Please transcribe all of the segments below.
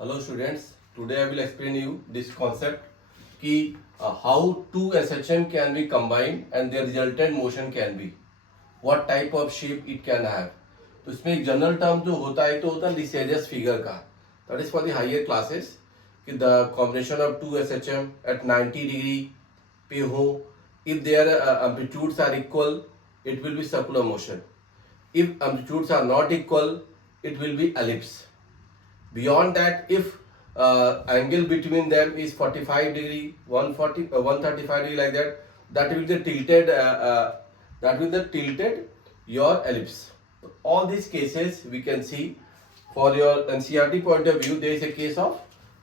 Hello students, today I will explain you this concept कि how two SHM can be combined and their resultant motion can be, what type of shape it can have. तो इसमें एक general term जो होता है तो होता है लिसेजियस फिगर का, that is for the higher classes कि the combination of two SHM at 90 degree पे हो, if their amplitudes are equal it will be circular motion, if amplitudes are not equal it will be ellipse. Beyond that, if angle between them is 45 degree, 135 degree like that, that will be the tilted your ellipse. All these cases we can see for your NCERT point of view. There is a case of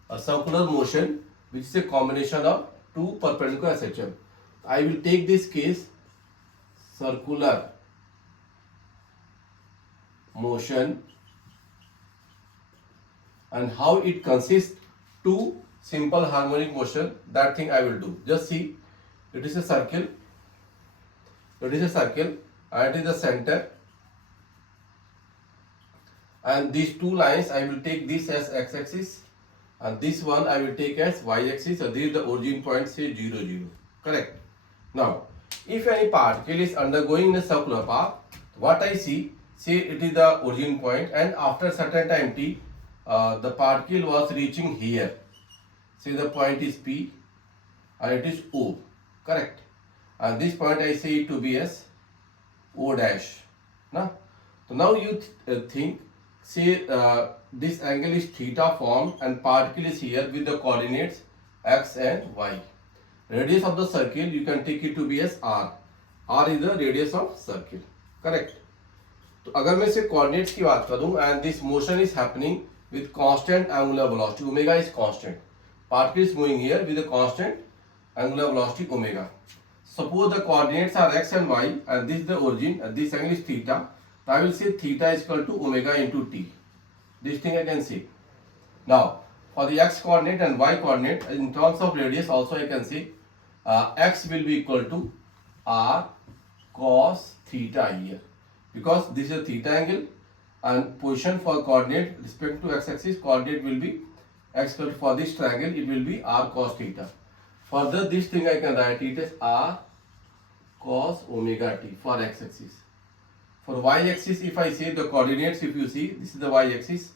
a circular motion which is a combination of two perpendicular SHM. I will take this case circular motion and how it consists two simple harmonic motion. That thing I will do. Just see, it is a circle, and it is the center, and these two lines I will take this as x-axis and this one I will take as y-axis. So this is the origin point, say 0 0. Correct. Now if any particle is undergoing a circular path, what I see, say it is the origin point and after certain time t the particle was reaching here. Say the point is P and it is O, correct? And this point I say it to be as O dash. Now, so now you think, say this angle is theta formed and particle is here with the coordinates x and y. Radius of the circle you can take it to be as r. R is the radius of circle, correct? तो अगर मैं इसे coordinates की बात करूं and this motion is happening with constant angular velocity, omega is constant, particle is moving here with a constant angular velocity omega. Suppose the coordinates are x and y and this is the origin and this angle is theta, so I will say theta is equal to omega into t. This thing I can say. Now for the x coordinate and y coordinate in terms of radius also I can say x will be equal to r cos theta here, because this is a theta angle and position for coordinate respect to x-axis coordinate will be x equal to, for this triangle it will be r cos theta. Further this thing I can write it as r cos omega t for x-axis. For y-axis if I say the coordinates, if you see this is the y-axis,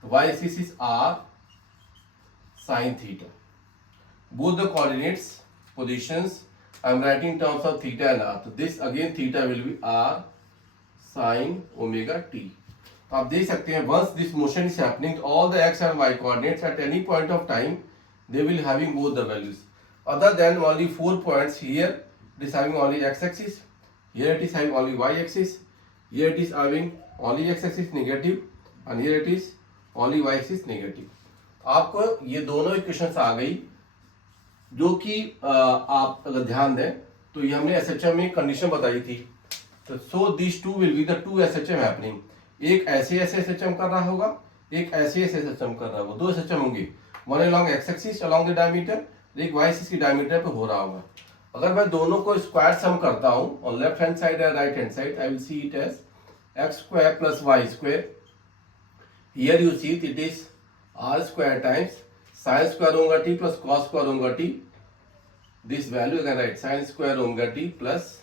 the y-axis is r sin theta. Both the coordinates positions I am writing in terms of theta and r. So this again theta will be r sin omega t. तो आप देख सकते हैं once this motion is happening, all the x and y coordinates at any point of time they will having both the values. Other than only 4 points, here it is having only x-axis, here it is having only y-axis, here it is having only x-axis negative and here it is only y-axis negative. आपको ये दोनों equations आ गई जो कि आप अगर ध्यान दें तो ये हमने SHM में कंडीशन बताई थी. तो so this two will be the two SHM happening. एक ऐसे SHM कर रहा होगा, एक ऐसे SHM कर रहा होगा, दो SHM होंगे, one along x axis along the diameter, एक वाई एक्सिस की डायमीटर पे हो रहा होगा. अगर मैं दोनों को स्क्वायर सम करता हूं on left hand side and right hand side, I will see it as x square plus Y square. Here you see it is r square times sine square omega t plus cos square omega t. This value अगर right sine square omega t plus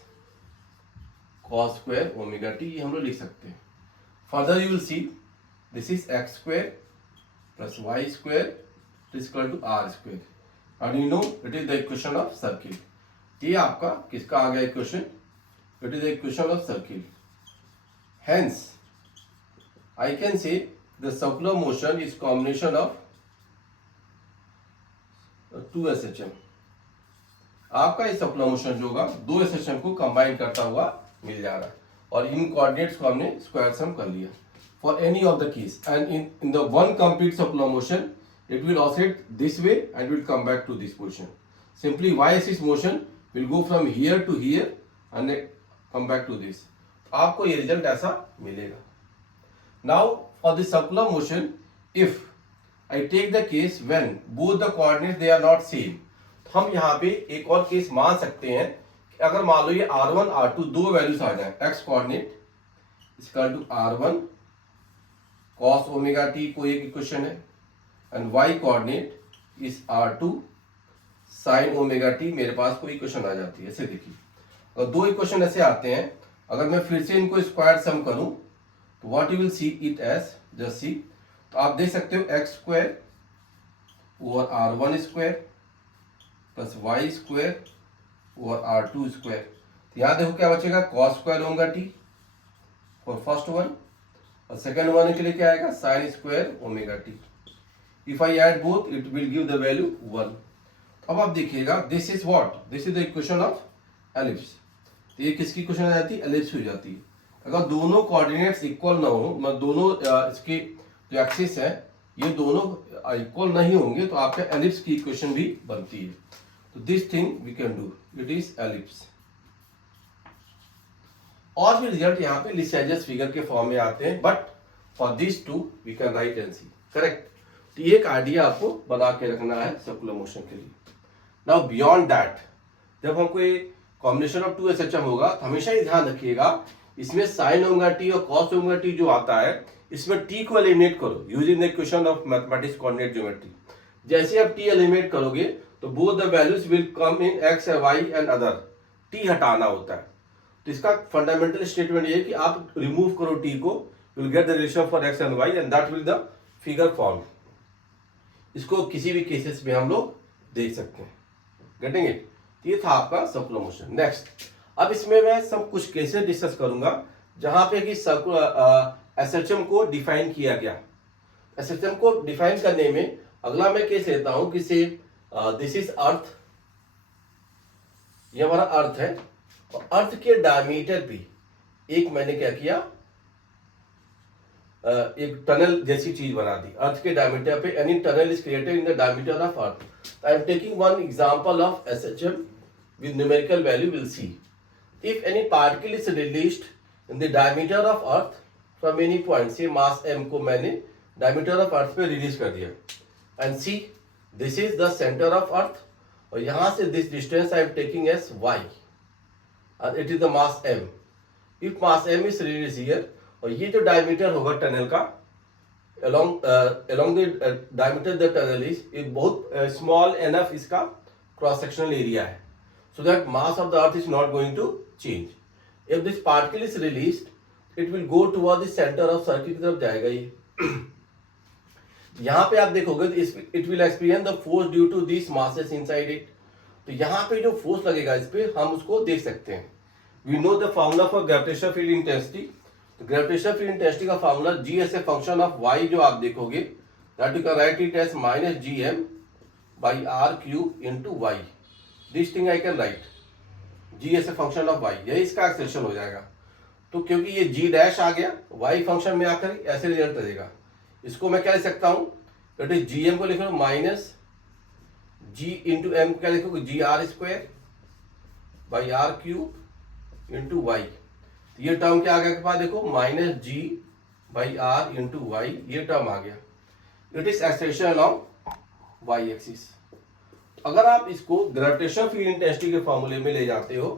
cos square omega t, ये हम लोग लिख सकते हैं. Further you will see this is x square plus y square is equal to r square and you know it is the equation of circle. ये आपका किसका आ गया equation? It is the equation of circle. Hence I can say the circular motion is combination of two SHM. आपका ये circular motion जो होगा दो SHM को कंबाइन करता हुआ मिल जा रहा है और इन कोऑर्डिनेट्स को हमने स्क्वायर सम कर लिया for any of the case. And in the one complete circular motion it will oscillate this way and will come back to this position. Simply Y axis motion will go from here to here and come back to this. आपको ये result ऐसा मिलेगा. Now for the circular motion if I take the case when both the coordinates they are not same, हम यहाँ पे एक और case मान सकते हैं कि अगर मान लो ये r1 r2 दो वैल्यूज आ जाए, x coordinate equal to r1 cos omega t कोई एक इक्वेशन है and Y coordinate is R2 sine omega T. मेरे पास कोई इक्वेशन आ जाती है। ऐसे देखिए, अगर दो इक्वेशन ऐसे आते हैं, अगर मैं फिर से इनको स्क्वायर सम करूं तो what you will see it as, just see, तो आप देख सकते हो X square over R1 square plus Y square over R2 square. तो यहां देखो क्या बचेगा, cos square omega T for first one, और सेकंड वन के लिए क्या आएगा, sine square omega T. If I add both it will give the value 1। अब आप देखिएगा, this is what, this is the equation of ellipse. तो ये किसकी इक्वेशन आ जाती है, एलिप्स हो जाती है। अगर दोनों कोऑर्डिनेट्स इक्वल ना हो, मतलब दोनों इसके जो एक्सिस है ये दोनों इक्वल नहीं होंगे, तो आपका एलिप्स की इक्वेशन भी बनती है। तो this thing we can do, it is ellipse. और भी रिजल्ट यहाँ पे लिसाइजस फिगर के फॉर्म में आते हैं, but for this two we can write and see, correct. तो ये एक आइडिया आपको बना के रखना है सर्कुलर मोशन के लिए। नाउ बियॉन्ड दैट, जब हमको ये कॉम्बिनेशन ऑफ टू एसएचएम होगा तो हमेशा ही ध्यान रखिएगा, इसमें साइन ओमेगा टी और कॉस ओमेगा टी जो आता है, इसमें टी को एलिमिनेट करो using the equation of mathematics coordinate geometry. जैसे आप टी एलिमिनेट करोगे तो both the values will come in X and Y and other, T हटाना होता है। तो इसका फंडामेंटल स्टेटमेंट ये है कि आप रिमूव करो टी को, you will get the relation for X and Y and that will the figure form. इसको किसी भी केसेस में हम लोग देख सकते हैं, गेटिंग इट। ये था आपका सर्कुलर मोशन। नेक्स्ट, अब इसमें मैं सब कुछ केसेस डिस्कस करूंगा जहां पे कि एसएचएम को डिफाइन किया गया। एसएचएम को डिफाइन करने में अगला मैं केस लेता हूं कि से दिस इज अर्थ, ये हमारा अर्थ है, और अर्थ के डायमीटर पे एक मैंने क्या किया, एक टनल जैसी चीज बना दी अर्थ के डायमीटर पे। Any tunnel is created in the diameter of earth. I am taking one example of SHM with numerical value, we'll see. If any particle is released in the diameter of earth from any point, say mass m को मैंने diameter of earth पे release कर दिया, and see this is the center of earth, और यहाँ से this distance I am taking as y, and it is the mass m. If mass m is released here, और ये जो diameter होगा टनल का, along the diameter the tunnel is, ये बहुत small enough इसका cross sectional area है, so that mass of the earth is not going to change. If this particle is released, it will go toward the center of circle की तरफ जाएगा ये। यहाँ पे आप देखोगे तो it will experience the force due to these masses inside it. तो यहाँ पे जो फोर्स लगेगा इस पे हम उसको देख सकते हैं। We know the formula for gravitational field intensity. तो gravitational field intensity का formula G as a function of y जो आप देखोगे, that you can write it as minus gm by r cube into y. This thing I can write g as a function of y, यही इसका expression हो जाएगा। तो क्योंकि ये g डैश आ गया y फंक्शन में आकर ऐसे रिजल्ट रहेगा। इसको मैं क्या लिख सकता हूँ, दैट इज gm को लिखो माइनस g इंटू एम, क्या लिखोगे g r square by r cube into y. तो ये टर्म क्या आ गया के पास, देखो minus g by r into y, ये टर्म आ गया। It is expression along y axis. अगर आप इसको ग्रेविटेशनल फील्ड इंटेंसिटी के फॉर्मूले में ले जाते हो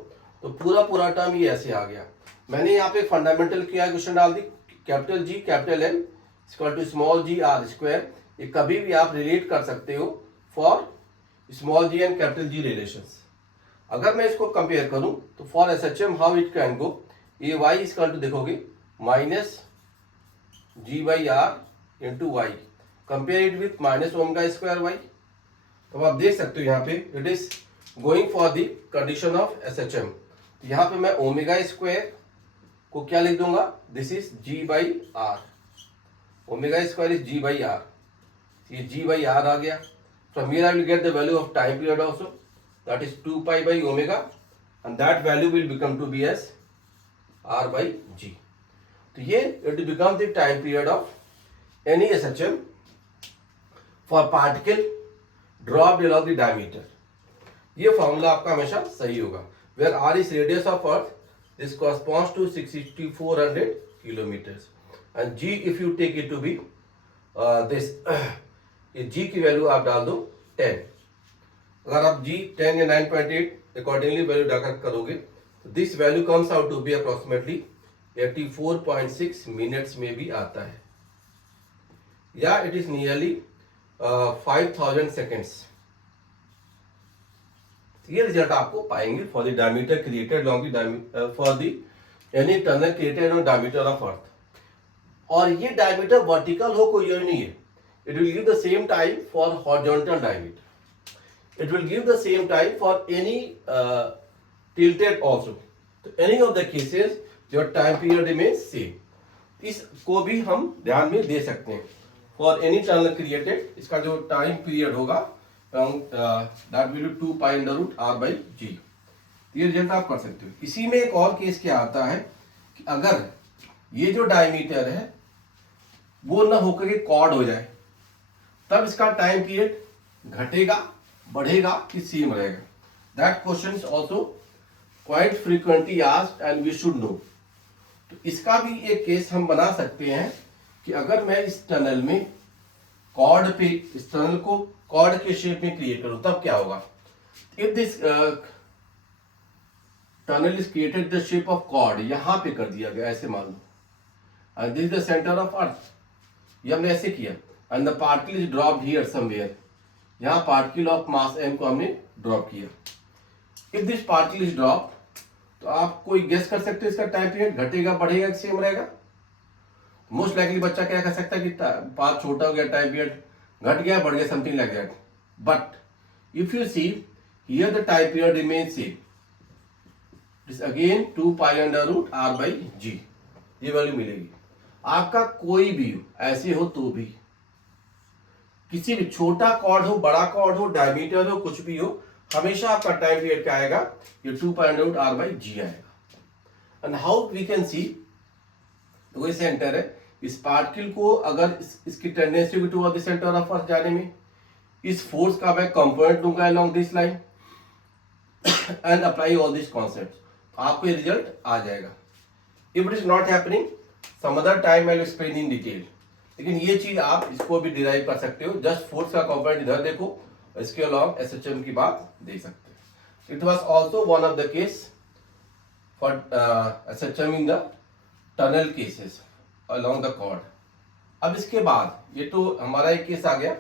तो पूरा टर्म ये ऐसे आ गया। मैंने यहाँ पे फंडामेंटल क्या इक्वेशन डाल दी, capital g capital m equal to small g r square. ये कभी भी आप रिलेट कर सकते हो for small g and capital g relations. अगर मैं इसको कंपेयर करूं तो for SHM how it can go, ये वाई इक्वल टू देखोगे minus g by r into y, compare it with minus omega square y. तो आप देख सकते हो यहाँ पे it is going for the condition of SHM. तो यहाँ पे मैं ओमेगा स्क्वायर को क्या लिख दूंगा, this is g by r, omega square is g by r, ये जी बाई आर आ गया। From here I will get the value of time period also, that is 2 pi by omega, and that value will become to be s r by g. तो ये it become the time period of any SHM for particle drop along the diameter। ये formula आपका हमेशा सही होगा। Where R is radius of earth, this corresponds to 6400 kilometers, and G if you take it to be this, ये G की value आप डाल दो 10। अगर आप जी 10 या 9.8 अकॉर्डिंगली वैल्यू डाकर करोगे तो this value comes out to be approximately 84.6 minutes में भी आता है, या इट इज नियरली 5000 सेकेंड्स। ये रिजल्ट आपको पाएंगे for the diameter created long the for the any tunnel created on diameter of earth. और ये डायमीटर वर्टिकल हो कोई जरूरी नहीं है, it will give the same time for horizontal diameter, it will give the same time for any tilted also, तो any of the cases your time period remains same। इसको भी हम ध्यान में दे सकते हैं फॉर एनी टनल क्रिएटेड, इसका जो टाइम पीरियड होगा that will be 2 pi under root r by g. ये रिजल्ट आप कर सकते हो। इसी में एक और केस क्या आता है कि अगर ये जो डायमीटर है वो ना होकर के कॉर्ड हो जाए, तब इसका टाइम पीरियड घटेगा, बढ़ेगा कि सेम रहेगा। That question is also quite frequently asked and we should know. तो इसका भी एक केस हम बना सकते हैं कि अगर मैं इस टनल में कॉर्ड पे, इस टनल को कॉर्ड के शेप में क्रिएट करूं, तब क्या होगा। If this tunnel is created the shape of chord, यहां पे कर दिया गया ऐसे मान लो, and this the centre of earth, ये हमने ऐसे किया, and the particle is dropped here somewhere, यहां पार्टिकल ऑफ मास m को हमने ड्रॉप किया। If this particle is drop, तो आप कोई गेस कर सकते हो इसका टाइम पीरियड घटेगा, बढ़ेगा कि सेम रहेगा। मोस्ट लाइकली बच्चा क्या कर सकता है कि पाथ छोटा हो गया, टाइम पीरियड घट गया, बढ़ गया, something like that. But if you see here the time period remain same, it is again 2 pi under root r by g, ये वैल्यू मिलेगी। आपका कोई भी हो, ऐसे हो तो भी, किसी भी छोटा कॉर्ड हो, बड़ा कॉर्ड हो, डायमीटर हो, कुछ भी हो, हमेशा आपका टाइम पीरियड क्या आएगा, ये 2 pi under root r by g आएगा। And how we can see, वही सेंटर है, इस पार्टिकल को अगर इसकी tendency toward the centre of earth जाने में, इस फोर्स का मैं कंपोनेंट लूंगा along this line and apply all this concept, आपको ये रिजल्ट आ जाएगा। If it is not happening, some other time I will explain in detail, लेकिन ये चीज आप इसको भी डिराइव कर सकते हो। जस्ट फोर्स का कंपोनेंट इधर देखो, इसके अलावा एसएचएम की बात देख सकते हैं। It was also one of the case for SHM in the tunnel cases along the chord. अब इसके बाद ये तो हमारा एक केस आ गया,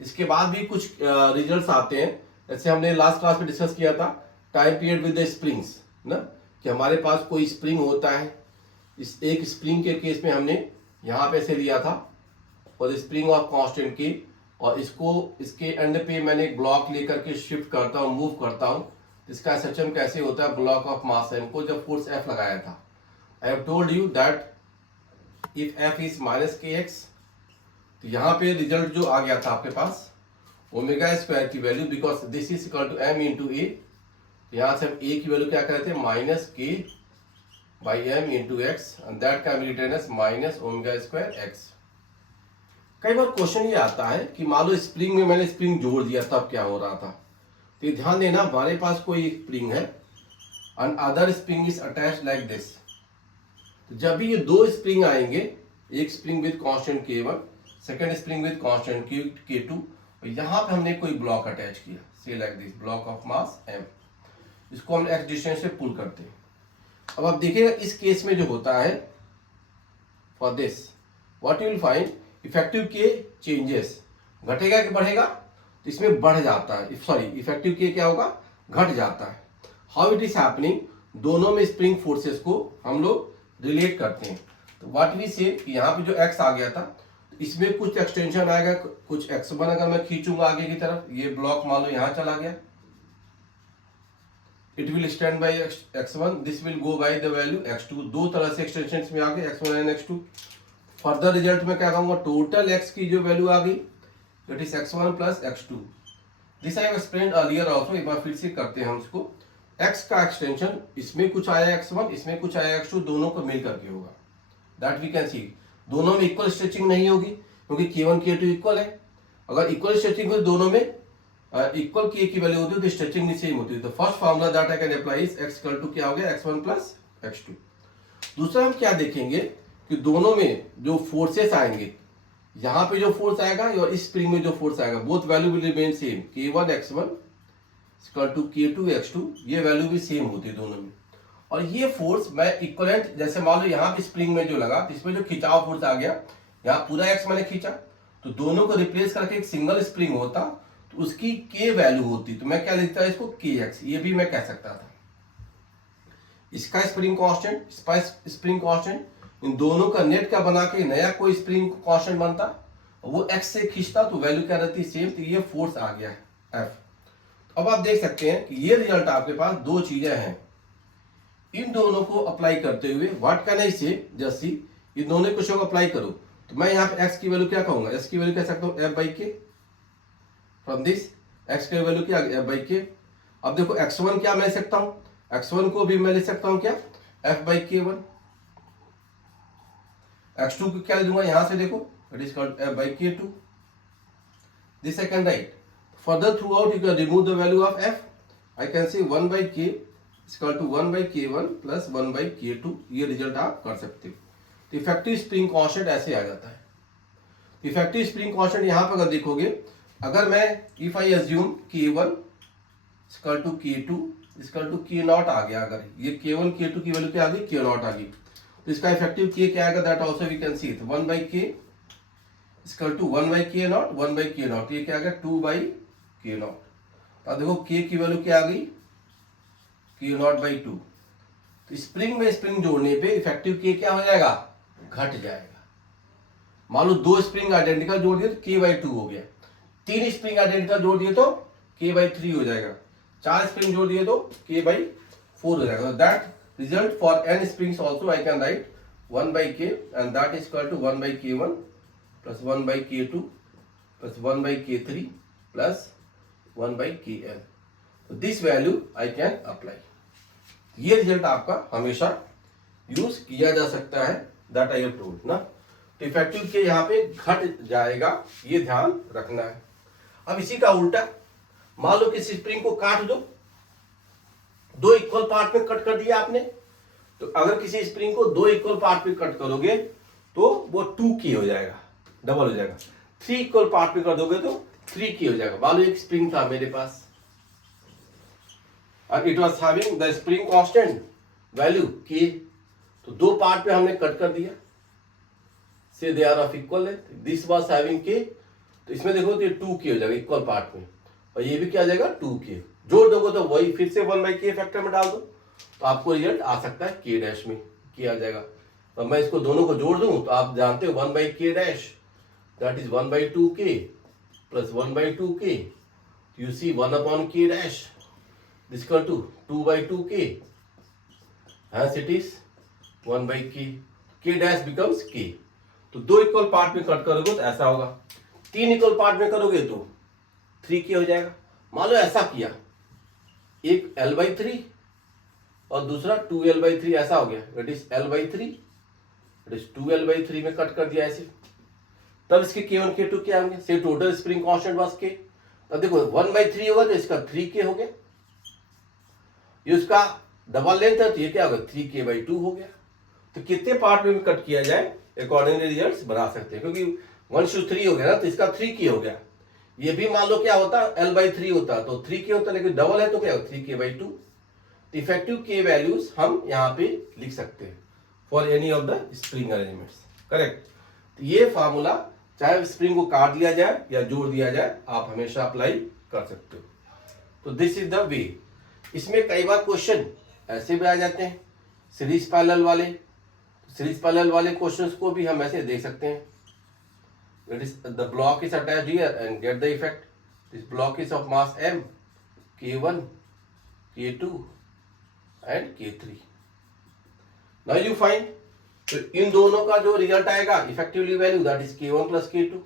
इसके बाद भी कुछ रिजल्ट्स आते हैं, जैसे हमने लास्ट क्लास में डिस्कस किया था time period with the springs ना, कि हमारे पास कोई स्प्रिंग होता है। इस एक स्प्रिंग के केस में हमने यहाँ पे से लिया था और स्प्रिंग ऑफ कांस्टेंट की, और इसको इसके एंड पे मैंने एक ब्लॉक लेकर के शिफ्ट करता हूँ, मूव करता हूँ। इसका एसएचएम कैसे होता है, ब्लॉक ऑफ मास m को जब फोर्स F लगाया था, आई have told you that if F is -kx, तो यहाँ पे रिजल्ट जो आ गया था आपके पास ओमेगा स्क्वायर की value, because this is equal to m into a, यहाँ से हम a की वैल्यू क्या करते हैं, -k by m into X, and that can be written as -ω²x। कई बार क्वेश्चन ये आता है कि मान लो स्प्रिंग में मैंने स्प्रिंग जोड़ दिया, तब क्या हो रहा था। तो ये ध्यान देना, हमारे पास कोई एक स्प्रिंग है and other spring is attached like this, तो जब भी ये दो स्प्रिंग आएंगे, एक spring with constant k1, second spring with constant k2, और यहाँ पे हमने कोई ब्लॉक अटैच किया, से like this, block of mass m, इसको हम x डिस्टेंस से पुल करते हैं। अब आप देखिएगा इस केस में जो होता है, for this what you will find, effective के चेंजेस, घटेगा कि बढ़ेगा, तो इसमें बढ़ जाता है, सॉरी इफेक्टिव के क्या होगा, घट जाता है। हाउ इट इज हैपनिंग, दोनों में स्प्रिंग फोर्सेस को हम लोग रिलेट करते हैं। तो व्हाट वी से कि यहाँ पे जो x आ गया था, तो इसमें कुछ एक्सटेंशन आएगा, कुछ x1 अगर मैं खींचूंगा आगे की तरफ, ये ब्लॉक मान लो यहाँ चला गया, it will stand by x1, this will go by the value x2, दो तरह से एक्सटेंशन में आ गए x1 and x2। Further result में क्या कहूंगा, टोटल x की जो वैल्यू आ गई, it is x1 plus x2। This I have explained earlier also, एक बार फिर से करते हैं हम इसको। x का एक्सटेंशन, इसमें कुछ आया x1, इसमें कुछ आया x2, दोनों को मिल करके होगा, दैट वी कैन सी। दोनों में इक्वल स्ट्रेचिंग नहीं होगी, क्योंकि k1 k2 इक्वल है। अगर इक्वल स्ट्रेचिंग हो दोनों में इक्वल k की वैल्यू होती है, तो स्ट्रेचिंग नहीं सेम होती है। तो first formula that I can apply is x equal to क्या हो गया, x1 प्लस x2। दूसरा हम क्या देखेंगे कि दोनों में जो फोर्सेस आएंगे, यहाँ पे जो फोर्स आएगा और इस स्प्रिंग में जो फोर्स आएगा, both value will remain same, k1 x1 equal to k2 x2, ये वैल्यू भी सेम होती है दोनों में। और ये फोर्स मैं इक्वलेंट, जैसे मान लो यहाँ पे स्प्रिंग में जो लगा, तो इसमें जो खिंचाव फोर्स आ गया, यहाँ पूरा x मैंने खींचा, तो दोनों को रिप्लेस करके एक सिंगल स्प्रिंग होता तो उसकी के वैल्यू होती, तो मैं क्या लिखता इसको के एक्स, ये भी मैं कह सकता था। इसका स्प्रिंग कांस्टेंट, इसका स्प्रिंग कांस्टेंट, इन दोनों का नेट का बना के नया कोई स्प्रिंग कांस्टेंट बनता, वो एक्स से खींचता तो वैल्यू क्या रहती सेम, तो ये फोर्स आ गया है एफ। अब आप देख सकते हैं कि ये रिजल्ट आपके पास दो चीजें हैं, इन दोनों को अप्लाई करते हुए व्हाट कैन आई से, जैसी इन दोनों क्वेश्चन को अप्लाई करो तो मैं यहाँ पे एक्स की वैल्यू क्या कहूंगा, एक्स की वैल्यू कह सकता हूँ एफ बाई के, फ्रॉम दिस एक्स की वैल्यू क्या एफ बाई के। अब देखो x1 क्या मैं लिख सकता हूँ, x1 को भी मैं लिख सकता हूँ क्या f by k one, x2 को क्या लिख दूंगा यहां से देखो it is called f by k two, this I can write further throughout you can remove the value of f, I can say 1 by k equal to 1 by k one plus 1 by k two, ये result आप कर सकते हो। तो effective spring constant ऐसे आ जाता है। Effective spring constant यहां पर अगर देखोगे, अगर मैं if I assume k1 equal to k2 equal to k not आ गया, अगर ये k1 k2 की वैल्यू क्या आ गई k नॉट आ गई, तो इसका इफेक्टिव k क्या आएगा, that also we can see it 1 by k equal to 1 by k not 1 by k not, ये क्या आ गया 2 बाई k नॉट। अब देखो k की वैल्यू क्या आ गई k नॉट बाई 2, तो स्प्रिंग में स्प्रिंग जोड़ने पे इफेक्टिव k क्या हो जाएगा, घट जाएगा। मान लो दो स्प्रिंग आइडेंटिकल जोड़ दिए तो k बाई 2 हो गया, तीन स्प्रिंग आइडेंटिकल जोड़ दिए तो k बाई 3 हो जाएगा, चार स्प्रिंग जोड़ दिए तो k बाई 4 हो जाएगा। That result for n springs also I can write 1 by k and that is equal to 1 by k1 plus 1 by k2 plus 1 by k3 plus 1 by kn, तो this value I can apply. ये result आपका हमेशा use किया जा सकता है, that I have told ना। तो इफेक्टिव के यहाँ पे घट जाएगा, ये ध्यान रखना है। अब इसी का उल्टा, मान लो किसी स्प्रिंग को काट दो इक्वल पार्ट में कट कर दिया आपने, तो अगर किसी स्प्रिंग को दो इक्वल पार्ट में कट करोगे तो वो 2k हो जाएगा, डबल हो जाएगा। 3 इक्वल पार्ट में कर दोगे तो 3k हो जाएगा। मान लो एक स्प्रिंग था मेरे पास और it was having the spring constant value k, तो दो पार्ट में हमने कट कर दिया, say they are of equal length, this was having k, तो इसमें देखो तो ये 2k हो जाएगा इक्वल पार्ट में, और ये भी क्या आ जाएगा 2k, जोड़ दोगे तो वही फिर से 1 बाई k फैक्टर में डाल दो तो आपको रिजल्ट आ सकता है k डैश में, k आ जाएगा। और मैं इसको दोनों को जोड़ दूं तो आप जानते हो 1 by k dash that is 1 by 2k plus 1 by 2k, you see 1 upon k dash equal to 2 by 2k, hence it is 1 by k dash becomes k। तो दो इक्वल पार्ट में कट करोगे तो ऐसा होगा, तीन इक्वल पार्ट में करोगे तो 3k हो जाएगा। मान लो ऐसा किया, एक l बाई 3 और दूसरा 2l बाई 3, ऐसा हो गया, it is l by 3 it is 2l by 3 में कट कर दिया ऐसे, तब इसके k1 k2 क्या होंगे, से total spring constant was k, तब देखो 1 बाई 3 होगा तो इसका 3k हो गया, ये उसका डबल लेंथ है तो ये क्या होगा 3k बाई 2 हो गया। तो कितने पार्ट में कट किया जाए अकॉर्डिंगली रिजल्ट्स बना सकते हैं, क्योंकि 1 to 3 हो गया ना तो इसका 3k हो गया, ये भी मान लो क्या होता l बाई 3 होता तो 3k होता, लेकिन डबल है तो क्या होगा 3k बाई 2। तो इफेक्टिव k वैल्यूज हम यहाँ पे लिख सकते हैं for any of the spring arrangements, correct. तो ये फार्मूला चाहे स्प्रिंग को काट दिया जाए या जोड़ दिया जाए आप हमेशा अप्लाई कर सकते हो। तो दिस इज द वे। इसमें कई बार क्वेश्चन ऐसे भी आ जाते हैं सीरीज पैरेलल वाले, सीरीज पैरेलल वाले क्वेश्चंस को भी हम ऐसे देख सकते हैं, it is the block is attached here and get the effect. This block is of mass m, k1 k2 and k3. Now you find, तो इन दोनों का जो रिजल्ट आएगा effectively value that is k1 plus k2,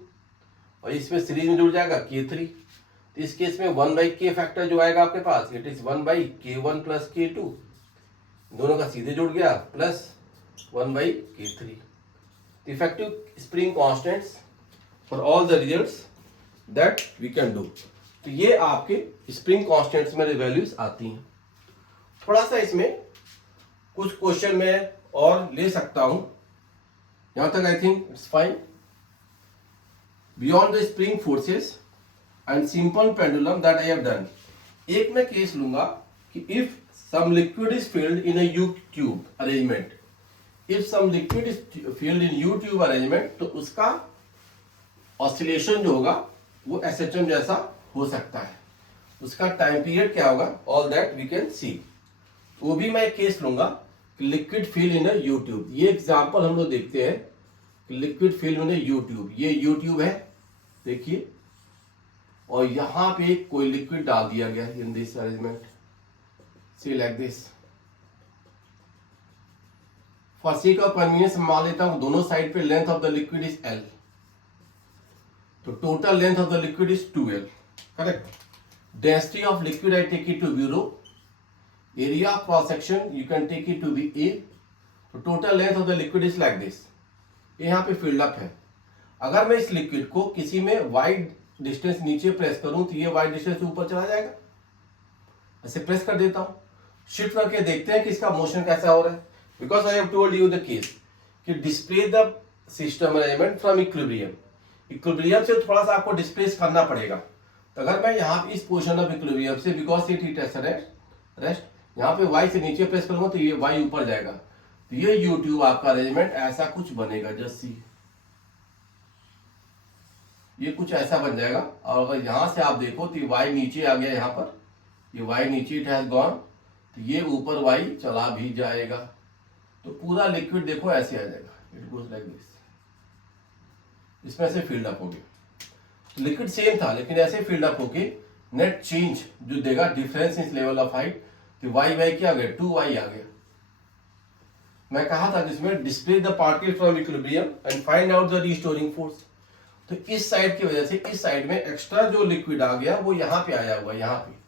और इसमें series में जुड़ जाएगा k3। तो इस केस में 1 बाई k फैक्टर जो आएगा आपके पास it is 1 by k1 plus k2, दोनों का सीधे जुड़ गया plus 1 by k3। Effective spring constants for all the results that we can do. तो ये आपके स्प्रिंग कॉन्स्टेंट्स में वैल्यूज आती हैं। थोड़ा सा इसमें कुछ क्वेश्चन में और ले सकता हूं, यहां तक I think it's fine. Beyond the spring forces and simple pendulum that I have done, एक मैं केस लूंगा कि if some liquid is filled in a U tube arrangement, if some liquid is filled in U tube arrangement, तो उसका oscillation जो होगा वो SHM जैसा हो सकता है। उसका टाइम पीरियड क्या होगा, all that we can see. वो भी मैं एक केस लूंगा, liquid film in U tube. ये एग्जांपल हम लोग देखते हैं, liquid film in U tube. ये यू ट्यूब है देखिए, और यहां पे कोई लिक्विड डाल दिया गया in this arrangement, see like this. For sake of convenience मान लेता हूं दोनों साइड पे length of the liquid is l, तो total length of the liquid is 2L, correct. Density of liquid I take it to be rho, area of cross section you can take it to be a, तो total length of the liquid is like this. यहाँ पे field up है। अगर मैं इस liquid को किसी में वाइड डिस्टेंस नीचे प्रेस करूं तो ये वाइड डिस्टेंस ऊपर चला जाएगा। ऐसे प्रेस कर देता हूं, शिफ्ट करके देखते हैं कि इसका मोशन कैसा हो रहा है। Because I have told you the case कि display the system arrangement from equilibrium. Equilibrium से थोड़ा सा आपको डिस्प्लेस करना पड़ेगा। तो अगर मैं यहाँ पे इस पोजिशन ऑफ इक्विलिब्रियम से, बिकॉज इट इज रेस्ट, यहाँ पे वाई से नीचे प्रेस करूंगा तो ये वाई ऊपर जाएगा। तो ये यू ट्यूब आपका अरेंजमेंट ऐसा कुछ बनेगा, जस्ट सी, ये कुछ ऐसा बन जाएगा। और अगर यहां से आप देखो तो वाई नीचे आ गया, यहाँ पर ये वाई नीचे इट हैज गॉन, तो ये ऊपर वाई चला भी जाएगा। तो पूरा लिक्विड देखो ऐसे आ जाएगा, इट गोज लाइक दिस। इसमें से फील्ड अप हो गया, लिक्विड सेम था लेकिन ऐसे फील्ड अप होके नेट चेंज जो देगा difference in level of height, तो वाई वाई क्या आ गया, 2y आ गया। मैं कहा था जिसमें display the particle from equilibrium and find out the restoring force. तो इस साइड की वजह से इस साइड में एक्स्ट्रा जो लिक्विड आ गया वो यहां पे आया हुआ, यहां पे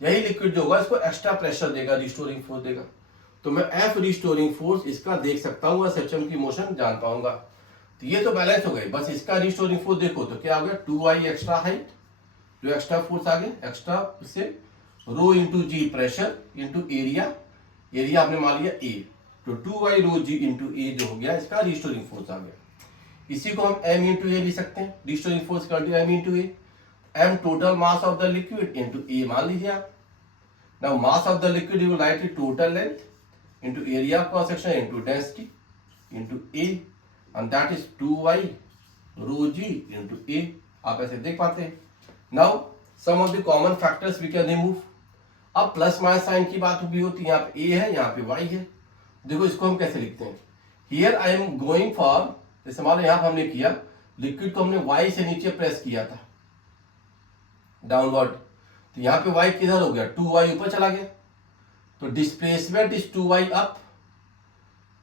यही लिक्विड जो होगा इसको एक्स्ट्रा प्रेशर देगा, रिस्टोरिंग फोर्स देगा। तो मैं एफ रिस्टोरिंग फोर्स इसका देख सकता हूँ, सिस्टम की मोशन जान पाऊंगा। तो ये तो बैलेंस हो गई, बस इसका रिस्टोरिंग फोर्स देखो तो क्या हो गया, 2y एक्स्ट्रा हाइट, जो एक्स्ट्रा फोर्स आ गया, एक्स्ट्रा से रो इंटू जी प्रेशर इंटू एरिया, एरिया आपने मान लिया ए, तो 2y रो जी इंटू ए जो हो गया इसका रिस्टोरिंग फोर्स आ गया। इसी को हम m इंटू ए लिख सकते हैं, रिस्टोरिंग फोर्स का m into a, m total mass of the liquid into a मान लीजिए आप। Now mass of the liquid you write it total length into area of cross section into density into a, and that is 2y rho g into a. आप ऐसे देख पाते हैं। Now some of the common factors we can remove. अब plus minus sign की बात भी होती है, यहाँ पे ए है यहाँ पे y है। देखो इसको हम कैसे लिखते हैं, here I am going for, जैसे मान लो यहाँ पर हमने किया लिक्विड को हमने y से नीचे प्रेस किया था डाउनवर्ड, तो यहाँ पे y किधर हो गया, 2y ऊपर चला गया, तो डिस्प्लेसमेंट इज 2y अप,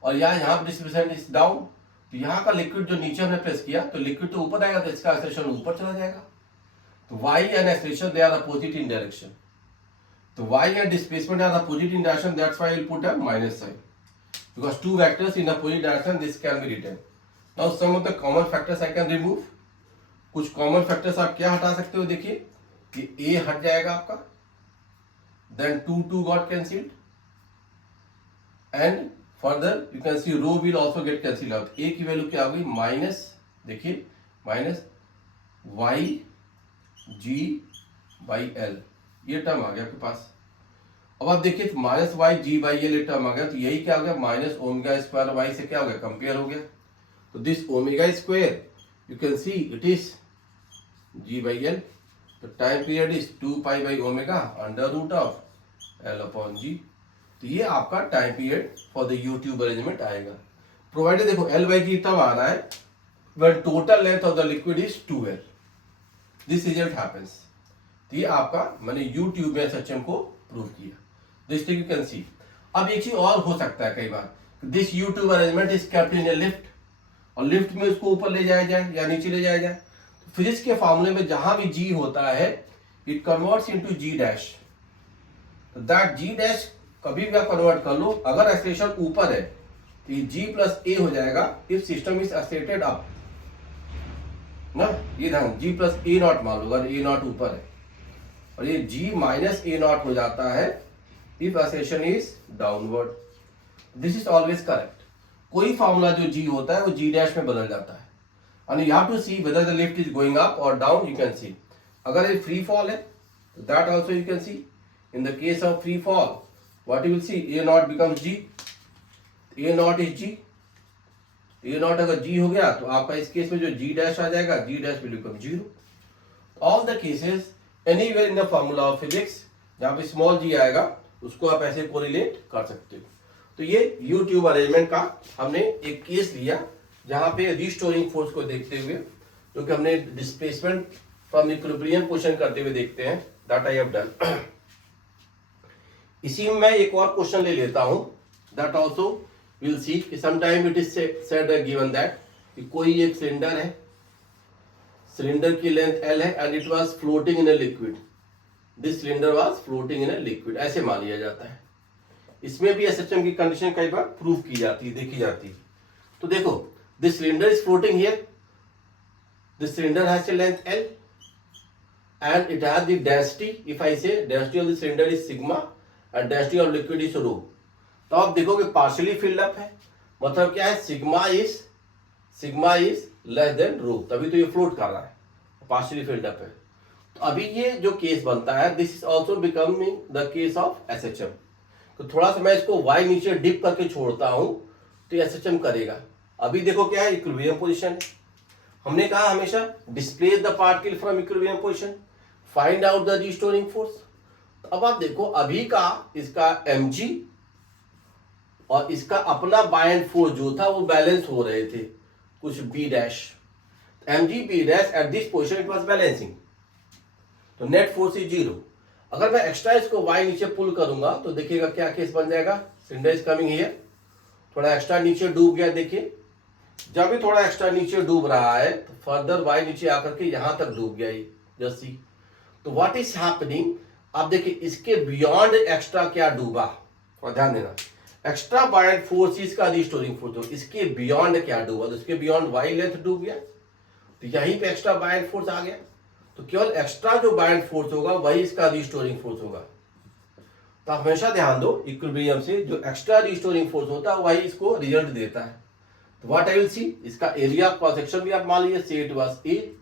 और यहाँ पर डिस्प्लेसमेंट इज डाउन। तो यहाँ का लिक्विड जो नीचे हमने प्रेस किया तो लिक्विड तो ऊपर आएगा, तो इसका एक्सेलरेशन ऊपर चला जाएगा। तो y and acceleration they are opposite in direction, तो y and displacement are opposite in direction, that's why I will put a minus sign, because two vectors in opposite direction this can be written. Now some of the common factors I can remove. कुछ common factors आप क्या हटा सकते हो, देखिए कि a हट जाएगा आपका, then 2 got cancelled, and further you can see rho will also get cancelled out. a की वैल्यू क्या होगी, माइनस, देखिए minus y g by L, ये टर्म आ गया आपके पास। अब आप देखिए minus Y G by L ये टर्म आ गया, तो यही क्या हो गया, माइनस ओमेगा स्क्वायर वाई से क्या हो गया, कंपेयर हो गया। तो this omega square you can see it is g by l, तो time period is 2 pi by omega under root of l upon g. तो ये आपका time period for the U tube arrangement आएगा। Provided देखो l by g तब आ रहा है when total length of the liquid is 2L, this result happens। तो ये आपका मैंने यू ट्यूब में सिस्टम को प्रूव किया, this thing you can see. अब एक चीज और हो सकता है कई बार, this U tube arrangement is kept in a lift, और लिफ्ट में उसको ऊपर ले जाया जाए या नीचे ले जाया जाए। तो फिजिक्स के फॉर्मूले में जहां भी जी होता है it converts into G dash, तो दैट जी डैश कभी भी आप कन्वर्ट कर लो, अगर एक्सेलरेशन ऊपर है तो ये जी प्लस ए हो जाएगा if system is accelerated up ना, ये ध्यान जी प्लस ए नॉट मान लो, अगर ए नॉट ऊपर है, और ये जी माइनस ए नॉट हो जाता है if acceleration is downward. This is always correct. कोई फॉर्मूला जो जी होता है वो जी डैश में बदल जाता है, and you have to see whether the lift is going up और डाउन। यू कैन सी अगर ये फ्री फॉल है तो that also you can see, in the case of free fall what you will see, A not becomes G, A not is G, A not अगर G हो गया तो आपका इस केस में जो जी डैश आ जाएगा, g dash will become zero. All the cases anywhere in the formula of physics जहां पे स्मॉल जी आएगा उसको आप ऐसे कोरिलेट कर सकते हो। तो ये यू ट्यूब अरेंजमेंट का हमने एक केस लिया जहां पे रिस्टोरिंग फोर्स को देखते हुए, जो कि हमने डिस्प्लेसमेंट फ्रॉम इक्विलिब्रियम पोजीशन करते हुए देखते हैं, दैट आई हैव डन। इसी में मैं एक और क्वेश्चन ले लेता हूं, दैट आल्सो विल सी कि sometime it is said given that कि कोई एक सिलेंडर है, सिलेंडर की लेंथ L है and it was floating in a liquid, this cylinder was floating in a liquid, ऐसे मान लिया जाता है। इसमें भी एसएचएम की कंडीशन कई बार प्रूव की जाती है, देखी जाती है। तो देखो, this cylinder is floating here, this cylinder has a length L and it has the density, if I say density of the cylinder is sigma and density of liquid is rho, तो आप देखोगे partially filled up है, मतलब क्या है, sigma is less than रो, तभी तो ये फ्लोट कर रहा है, पार्शियली फिल्ड अप है। तो अभी ये जो केस बनता है, this is also becoming the case of SHM. तो थोड़ा सा मैं इसको वाई नीचे डिप करके छोड़ता हूं तो एसएचएम करेगा। अभी देखो क्या है, इक्विलिब्रियम पोजीशन है। हमने कहा हमेशा displace the particle from equilibrium position, find out the restoring force. अब आप देखो, अभी का इसका mg और इसका अपना बाइंड फोर्स जो था वो बैलेंस हो रहे थे, कुछ b dash, mg b dash at this position it was balancing, तो नेट फोर्स इज जीरो। अगर मैं एक्स्ट्रा इसको y नीचे पुल करूंगा तो देखिएगा क्या केस बन जाएगा, सिलेंडर इज कमिंग हियर, थोड़ा एक्स्ट्रा नीचे डूब गया। देखिए, जब भी थोड़ा एक्स्ट्रा नीचे डूब रहा है तो फर्दर y नीचे आकर के यहां तक डूब गया ये, जस्ट सी। तो व्हाट इज हैपनिंग, आप देखिए इसके बियॉन्ड एक्स्ट्रा क्या डूबा, और ध्यान देना, एक्स्ट्रा बाइंड फोर्स इसका रिस्टोरिंग फोर्स हो, इसके बियॉन्ड क्या डूबा, तो इसके बियॉन्ड वाई लेंथ डूब गया, तो यहीं पे एक्स्ट्रा बाइंड फोर्स आ गया। तो केवल एक्स्ट्रा जो बाइंड फोर्स होगा वही इसका रिस्टोरिंग फोर्स होगा। तो आप हमेशा ध्यान दो, इक्विलिब्रियम से जो एक्स्ट्रा रिस्टोरिंग फोर्स होता है वही इसको रिजल्ट देता है। तो व्हाट आई विल सी, इसका एरिया ऑफ क्रॉस सेक्शन भी आप मान लीजिए, से इट वाज ए।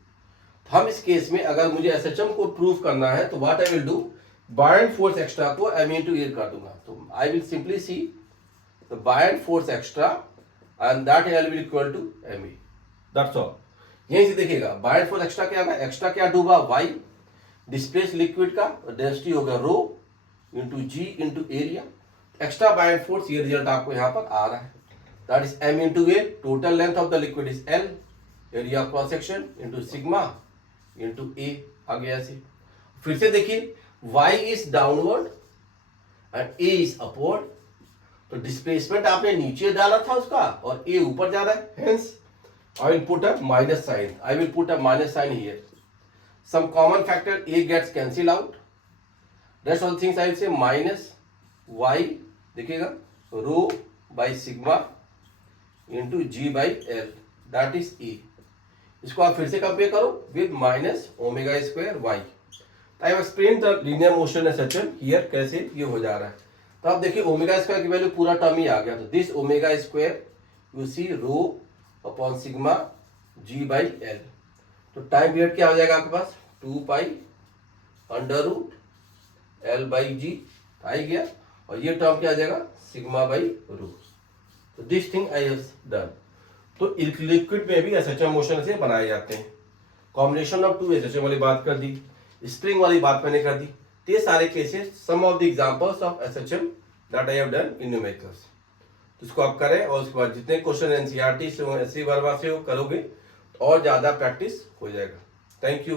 हम इस केस में अगर मुझे एसएचएम को प्रूव करना है तो what I will do, bind force extra को m into a कर दूंगा। तो I will simply see the bind force extra and that L will equal to ma, that's all. यहीं से देखिएगा बाइंड फोर्स एक्स्ट्रा क्या है, एक्स्ट्रा क्या डूबा, y, डिस्प्लेस लिक्विड का डेंसिटी होगा rho into g into area, extra bind force, ये रिजल्ट आपको यहाँ पर आ रहा है, that is m into a, total length of the liquid is L, area of cross section into sigma into a आ गया ऐसे। फिर से देखिए, y इज downward and a is upward, तो डिस्प्लेसमेंट आपने नीचे डाला था उसका और a ऊपर जा रहा है, hence I will put a minus sign. I will put a minus sign here. Some common factor a gets cancel out. Rest all things I will say minus y, देखिएगा, rho by sigma into g by L, that is a। इसको आप फिर से compare करो with minus omega square y। I have explained the linear motion as such here, कैसे ये हो जा रहा है। तो आप देखिए ओमेगा स्क्वायर की वैल्यू पूरा टर्म ही आ गया, तो this omega square you see rho upon sigma g by l. तो टाइम पीरियड क्या हो जाएगा आपके पास, 2 pi under root l by g आ ही गया, और ये टर्म क्या आ जाएगा, सिग्मा बाई रूट। तो this thing I have done. तो लिक्विड में भी एसएचएम मोशन से बनाए जाते हैं। कॉम्बिनेशन ऑफ टू एसएचएम वाली बात कर दी, स्प्रिंग वाली बात मैंने कर दी। तो ये सारे cases, some of the examples of SHM that I have done in numericals. तो इसको आप करें और उसके बाद जितने क्वेश्चन एनसीईआरटी से हो, एससी वर्मा से हो करोगे तो और ज्यादा प्रैक्टिस हो जाएगा। Thank you.